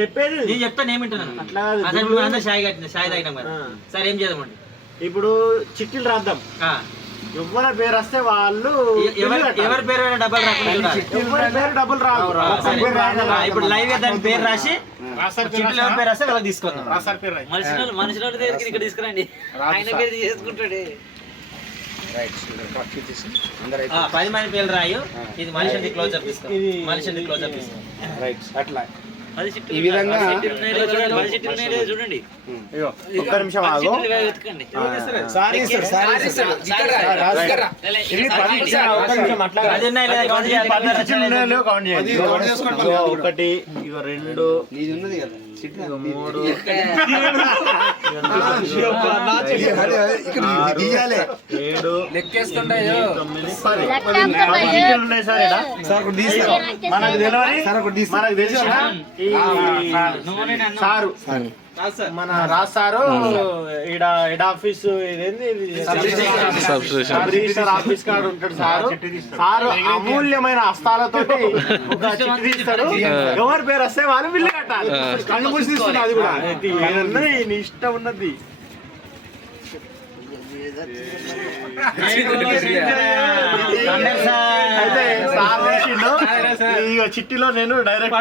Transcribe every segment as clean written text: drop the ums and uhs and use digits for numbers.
చెప్పేది నేను చెప్తాను ఏమింటున్నాను అట్లా అంతా షాయి తాగినాం కదా సార్ ఏం చేద్దామండి ఇప్పుడు చిట్టీలు రాద్దాం ఎవరి పేరు వస్తే వాళ్ళు ఎవరి పేరు డబ్బులు రాకుండా ఎవరి పేరు డబ్బులు రావు ఇప్పుడు లైవ్ దాని పేరు రాసి చిట్టీలో ఎవరి పేరు వస్తే వాళ్ళకి తీసుకుందాం మనుషుల దగ్గరికి ఇక్కడ తీసుకురండి ఆయన పేరు చేసుకుంటాడు 10 మంది పేర్లు రాయు ఇది మనిషిని క్లోజర్ తీసుకో మనిషిని క్లోజర్ తీసుకో అట్లా ఈ విధంగా చూడండి ఒక్క నిమిషం ఆగు ఒకటి ఇక రెండు మూడు 7 లెక్కేసుకుంటాయి మనకు తెలియదు సారు మన రాస్తారు ఈడ హెడ్ ఆఫీస్ రిజిస్టర్ ఆఫీస్ కాడ ఉంటాడు సారు అమూల్యమైన హస్తాలతో ఒక చిట్టి తీస్తాడు ఎవరి పేరు వస్తే వాళ్ళు బిల్లు కట్టాలి కళ్ళు మూసిస్తుంది అది కూడా నీ ఇష్టం ఉన్నది అయితే సార్ చిట్టిలో నేను డైరెక్ట్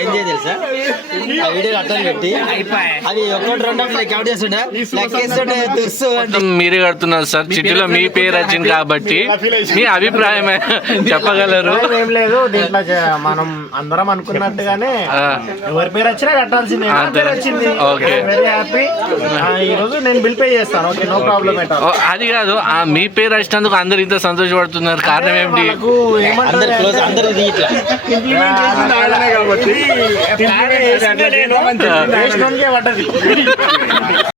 ఏం చేయాలి తెలుసా ఆ వీడియో అట్టలు పెట్టి అవి ఒకటి రెండు కౌంట్ చేస్తుండే లెక్కేస్తుండే దుస్సు మీరే కడుతున్నారు సార్ చిట్టిలో మీ పేరు వచ్చింది కాబట్టి మీ అభిప్రాయమే చెప్పగలరు. ఏం లేదు దీంట్లో మనం అందరం అనుకున్నట్టుగానే ఎవరి పేరు వచ్చినా కట్టాల్సిందే వచ్చింది వెరీ హ్యాపీ ఈ రోజు నేను బిల్ పే చేస్తాను ఓకే నో ప్రాబ్లం అది కాదు మీ పేరు వచ్చినందుకు అందరు ఇంత సంతోషపడుతున్నారు కారణం ఏమిటి కాబట్టి